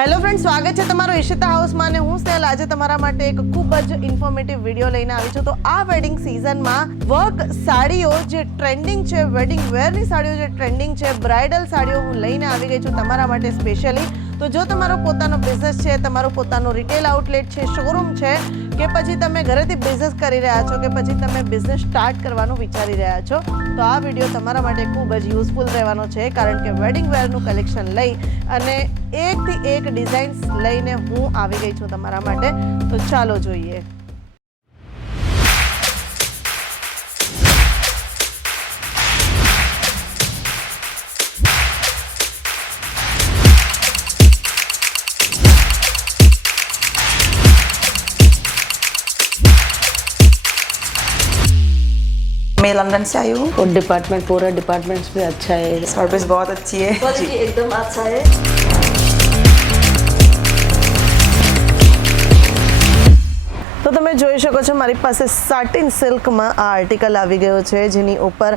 Hello friend, સ્વાગત છે તમારું ઈશિતા હાઉસમાં અને હું સ્નેહલ આજે તમારા માટે એક ખૂબ જ ઇન્ફોર્મેટિવ વિડીયો લઈને આવી છું. તો આ વેડિંગ સિઝનમાં વર્ક સાડીઓ જે ટ્રેન્ડિંગ છે, વેડિંગ વેરની સાડીઓ જે ટ્રેન્ડિંગ છે, બ્રાઇડલ સાડીઓ હું લઈને આવી ગઈ છું તમારા માટે સ્પેશિયલી. તો જો તમારો પોતાનો બિઝનેસ છે, તમારો પોતાનો રિટેલ આઉટલેટ છે, શોરૂમ છે, કે પછી તમે ઘરેથી બિઝનેસ કરી રહ્યા છો કે પછી તમે બિઝનેસ સ્ટાર્ટ કરવાનું વિચારી રહ્યા છો, તો આ વિડીયો તમારા માટે ખૂબ જ યુઝફુલ રહેવાનો છે. કારણ કે વેડિંગ વેરનું કલેક્શન લઈ અને એકથી એક ડિઝાઇન્સ લઈને હું આવી ગઈ છું તમારા માટે. તો ચાલો જોઈએ. मैं लंदन से आई हूँ और डिपार्टमेंट पूरा डिपार्टमेंट्स भी अच्छा है, सर्विस बहुत अच्छी है क्वालिटी एकदम अच्छा है. તો તમે જોઈ શકો છો મારી પાસે સાટિન સિલ્કમાં આ આર્ટિકલ આવી ગયો છે, જેની ઉપર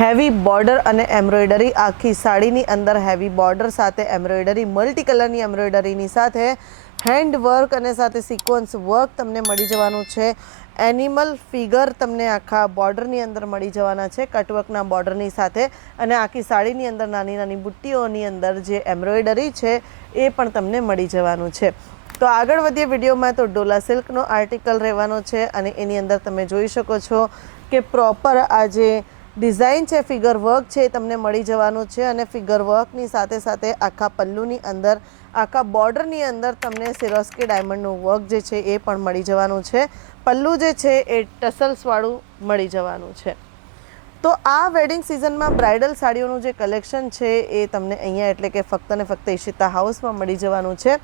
હેવી બોર્ડર અને એમ્બ્રોઇડરી, આખી સાડીની અંદર હેવી બોર્ડર સાથે એમ્બ્રોઇડરી, મલ્ટી કલરની એમ્બ્રોઇડરીની સાથે હેન્ડ વર્ક અને સાથે સિક્વન્સ વર્ક તમને મળી જવાનું છે. એનિમલ ફિગર તમને આખા બોર્ડરની અંદર મળી જવાના છે, કટવર્કના બોર્ડરની સાથે, અને આખી સાડીની અંદર નાની નાની બુટ્ટીઓની અંદર જે એમ્બ્રોઇડરી છે એ પણ તમને મળી જવાનું છે. તો આગળ વધીએ વિડીયોમાં. તો ડોલા સિલ્કનો આર્ટિકલ રહેવાનો છે અને એની અંદર તમે જોઈ શકો છો કે પ્રોપર આ જે ડિઝાઇન છે, ફિગર વર્ક છે, એ તમને મળી જવાનું છે. અને ફિગર વર્કની સાથે સાથે આખા પલ્લુની અંદર, આખા બોર્ડરની અંદર તમને સિરોસ્કી ડાયમંડનું વર્ક જે છે એ પણ મળી જવાનું છે. પલ્લુ જે છે એ ટસલ્સવાળું મળી જવાનું છે. તો આ વેડિંગ સિઝનમાં બ્રાઇડલ સાડીઓનું જે કલેક્શન છે એ તમને અહીંયા એટલે કે ફક્ત ને ફક્ત ઈશિતા હાઉસમાં મળી જવાનું છે.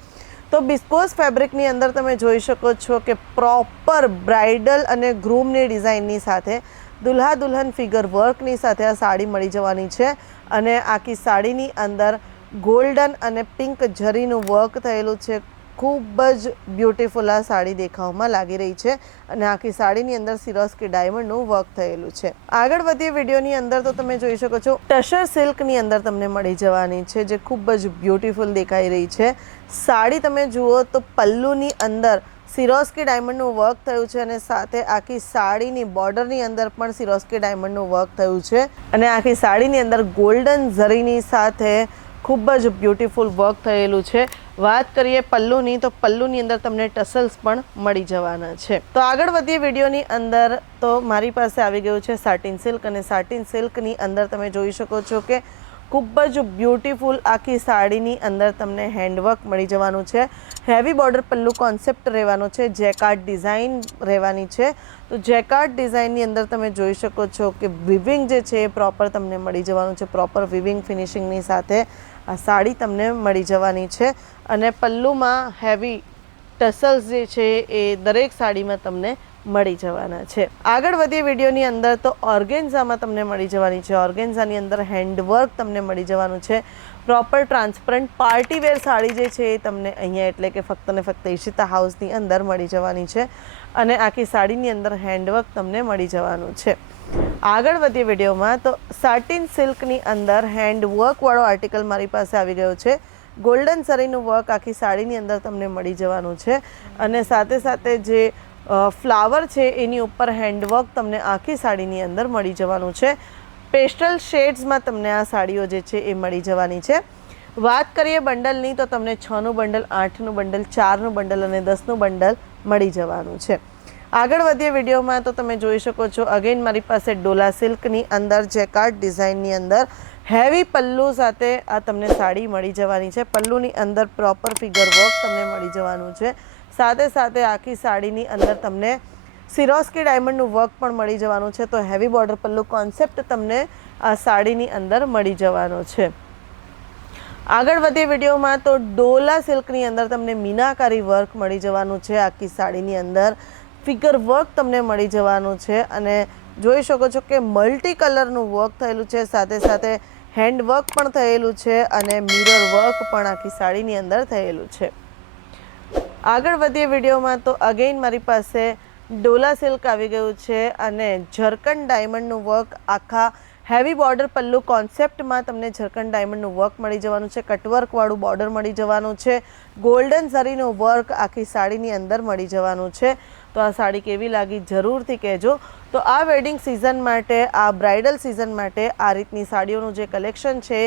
તો બિસ્કોસ ફેબ્રિકની અંદર તમે જોઈ શકો છો કે પ્રોપર બ્રાઇડલ અને ગ્રૂમની ડિઝાઇનની સાથે દુલ્હા દુલ્હન ફિગર વર્કની સાથે આ સાડી મળી જવાની છે. અને આખી સાડીની અંદર ગોલ્ડન અને પિંક જરીનું વર્ક થયેલું છે. ખૂબ જ બ્યુટીફુલ આ સાડી દેખાવમાં લાગી રહી છે અને આખી સાડીની અંદર સિરોસ્કી ડાયમંડનું વર્ક થયેલું છે. આગળ વધીએ વિડીયોની અંદર તો તમે જોઈ શકો છો ટસર સિલ્કની અંદર તમને મળી જવાની છે, જે ખૂબ જ બ્યુટીફુલ દેખાઈ રહી છે. સાડી તમે જુઓ તો પલ્લુની અંદર સિરોસ્કી ડાયમંડનું વર્ક થયું છે અને સાથે આખી સાડીની બોર્ડરની અંદર પણ સિરોસ્કી ડાયમંડનું વર્ક થયું છે. અને આખી સાડીની અંદર ગોલ્ડન ઝરીની સાથે ખૂબ જ બ્યુટીફુલ વર્ક થયેલું છે. વાત કરીએ પલ્લુની, તો પલ્લુની અંદર તમને ટસલ્સ પણ મળી જવાના છે. તો આગળ વધીએ વિડીયોની અંદર. તો મારી પાસે આવી ગયું છે સાટિન સિલ્ક, અને સાટિન સિલ્કની અંદર તમે જોઈ શકો છો કે ખૂબ જ બ્યુટીફુલ આખી સાડીની અંદર તમને હેન્ડવર્ક મળી જવાનું છે. હેવી બોર્ડર પલ્લુ કોન્સેપ્ટ રહેવાનો છે, જેકાર્ડ ડિઝાઇન રહેવાની છે. તો જેકાર્ડ ડિઝાઇનની અંદર તમે જોઈ શકો છો કે વિવિંગ જે છે એ પ્રોપર તમને મળી જવાનું છે. પ્રોપર વિવિંગ ફિનિશિંગની સાથે આ સાડી તમને મળી જવાની છે. અને પલ્લુમાં હેવી ટસલ્સ જે છે એ દરેક સાડીમાં તમને મળી જવાના છે. આગળ વધીએ વિડીયોની અંદર. તો ઓર્ગેન્ઝામાં તમને મળી જવાની છે. ઓર્ગેન્ઝાની અંદર હેન્ડવર્ક તમને મળી જવાનું છે. પ્રોપર ટ્રાન્સપરન્ટ પાર્ટીવેર સાડી જે છે એ તમને અહીંયા એટલે કે ફક્ત ને ફક્ત ઈશિતા હાઉસની અંદર મળી જવાની છે. અને આખી સાડીની અંદર હેન્ડવર્ક તમને મળી જવાનું છે. આગળ વધીએ વિડીયોમાં. તો સાટિન સિલ્કની અંદર હેન્ડવર્કવાળો આર્ટિકલ મારી પાસે આવી ગયો છે. ગોલ્ડન સરીનું વર્ક આખી સાડીની અંદર તમને મળી જવાનું છે. અને સાથે સાથે જે ફ્લાવર છે એની ઉપર હેન્ડવર્ક તમને આખી સાડીની અંદર મળી જવાનું છે. પેસ્ટલ શેડ્સમાં તમને આ સાડીઓ જે છે એ મળી જવાની છે. વાત કરીએ બંડલની, તો તમને 6નું બંડલ, 8નું બંડલ, 4નું બંડલ અને 10નું બંડલ મળી જવાનું છે. આગળ વધીએ વિડીયોમાં. તો તમે જોઈ શકો છો અગેન મારી પાસે ડોલા સિલ્કની અંદર જેકાર્ડ ડિઝાઇનની અંદર હેવી પલ્લુ સાથે આ તમને સાડી મળી જવાની છે. પલ્લુની અંદર પ્રોપર ફિગર વર્ક તમને મળી જવાનું છે. સાથે સાથે આખી સાડીની અંદર તમને સિરોસ્કી ડાયમંડનું વર્ક પણ મળી જવાનું છે. તો હેવી બોર્ડર પલ્લુ કોન્સેપ્ટ તમને આ સાડીની અંદર મળી જવાનો છે. આગળ વધીએ વિડીયોમાં. તો ડોલા સિલ્કની અંદર તમને મીનાકારી વર્ક મળી જવાનું છે. આખી સાડીની અંદર ફિગર વર્ક તમને મળી જવાનું છે. અને જોઈ શકો છો કે મલ્ટી કલરનું વર્ક થયેલું છે, સાથે સાથે હેન્ડ વર્ક પણ થયેલું છે અને મિરર વર્ક પણ આખી સાડીની અંદર થયેલું છે. આગળ વધીએ વિડીયોમાં. તો અગેન મારી પાસે ડોલા સિલ્ક આવી ગયું છે અને ઝરકન ડાયમંડનું વર્ક આખા હેવી બોર્ડર પલ્લુ કોન્સેપ્ટમાં તમને ઝરકન ડાયમંડનું વર્ક મળી જવાનું છે, કટવર્કવાળું બોર્ડર મળી જવાનું છે, ગોલ્ડન ઝરીનું વર્ક આખી સાડીની અંદર મળી જવાનું છે. તો આ સાડી કેવી લાગી જરૂરથી કહેજો. તો આ વેડિંગ સિઝન માટે, આ બ્રાઇડલ સિઝન માટે આ રીતની સાડીઓનું જે કલેક્શન છે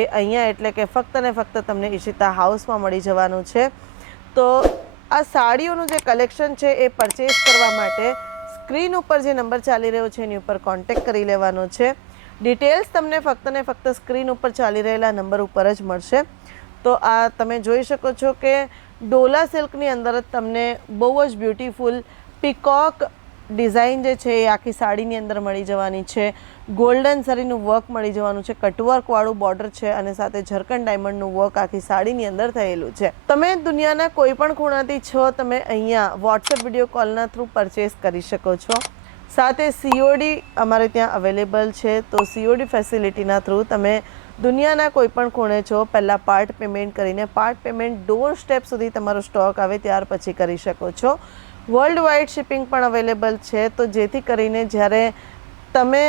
એ અહીંયા એટલે કે ફક્ત ને ફક્ત તમને ઈશિતા હાઉસમાં મળી જવાનું છે. તો આ સાડીઓનું જે કલેક્શન છે એ પરચેસ કરવા માટે સ્ક્રીન ઉપર જે નંબર ચાલી રહ્યો છે એની ઉપર કોન્ટેક્ટ કરી લેવાનો છે. ડિટેલ્સ તમને ફક્ત ને ફક્ત સ્ક્રીન ઉપર ચાલી રહેલા નંબર ઉપર જ મળશે. તો આ તમે જોઈ શકો છો કે ડોલા સિલ્કની અંદર જ તમને બહુ જ બ્યુટીફુલ પીકોક ડિઝાઇન જે છે એ આખી સાડીની અંદર મળી જવાની છે. ગોલ્ડન સરીનું વર્ક મળી જવાનું છે, કટવર્કવાળું બોર્ડર છે અને સાથે ઝરકન ડાયમંડનું વર્ક આખી સાડીની અંદર થયેલું છે. તમે દુનિયાના કોઈ પણ ખૂણાથી છો, તમે અહીંયા વોટ્સએપ વિડીયો કોલના થ્રુ પરચેસ કરી શકો છો. સાથે COD અમારે ત્યાં અવેલેબલ છે. તો COD ફેસિલિટીના થ્રુ તમે દુનિયાના કોઈ પણ ખૂણે છો, પહેલાં પાર્ટ પેમેન્ટ કરીને પાર્ટ પેમેન્ટ ડોર સ્ટેપ સુધી તમારો સ્ટોક આવે ત્યાર પછી કરી શકો છો. વર્લ્ડ વાઇડ શિપિંગ પણ અવેલેબલ છે. તો જેથી કરીને જ્યારે તમે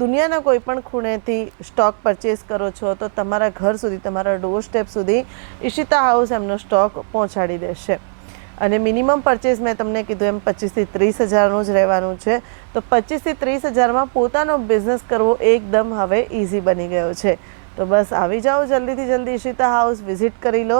દુનિયાના કોઈ પણ ખૂણેથી સ્ટોક પરચેસ કરો છો તો તમારા ઘર સુધી, તમારા ડોર સ્ટેપ સુધી ઈશિતા હાઉસ એમનો સ્ટોક પહોંચાડી દેશે. અને મિનિમમ પરચેસ મેં તમને કીધું એમ 25 થી 30 હજારનું જ રહેવાનું છે. તો 25 થી 30 હજારમાં પોતાનો બિઝનેસ કરવો એકદમ હવે ઇઝી બની ગયો છે. તો બસ આવી જાઓ જલ્દીથી જલ્દી ઈશિતા હાઉસ વિઝિટ કરી લો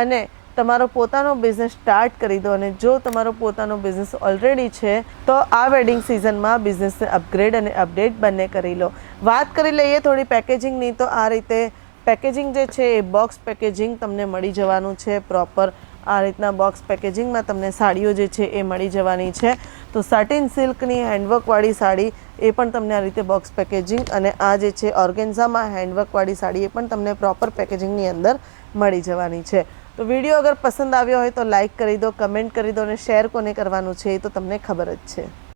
અને તમારો પોતાનો બિઝનેસ સ્ટાર્ટ કરી દો. અને જો તમારો પોતાનો બિઝનેસ ઓલરેડી છે તો આ વેડિંગ સિઝનમાં બિઝનેસને અપગ્રેડ અને અપડેટ બંને કરી લો. વાત કરી લઈએ થોડી પેકેજિંગની. તો આ રીતે પેકેજિંગ જે છે એ બોક્સ પેકેજિંગ તમને મળી જવાનું છે. પ્રોપર આ રીતના બોક્સ પેકેજિંગમાં તમને સાડીઓ જે છે એ મળી જવાની છે. તો સાટિન સિલ્કની હેન્ડવર્કવાળી સાડી એ પણ તમને આ રીતે બોક્સ પેકેજિંગ, અને આ જે છે ઓર્ગેન્ઝામાં હેન્ડવર્કવાળી સાડી એ પણ તમને પ્રોપર પેકેજિંગની અંદર મળી જવાની છે. તો વિડીયો અગર પસંદ આવ્યો હોય તો લાઇક કરી દો, કમેન્ટ કરી દો અને શેર કોને કરવાનું છે એ તો તમને ખબર જ છે.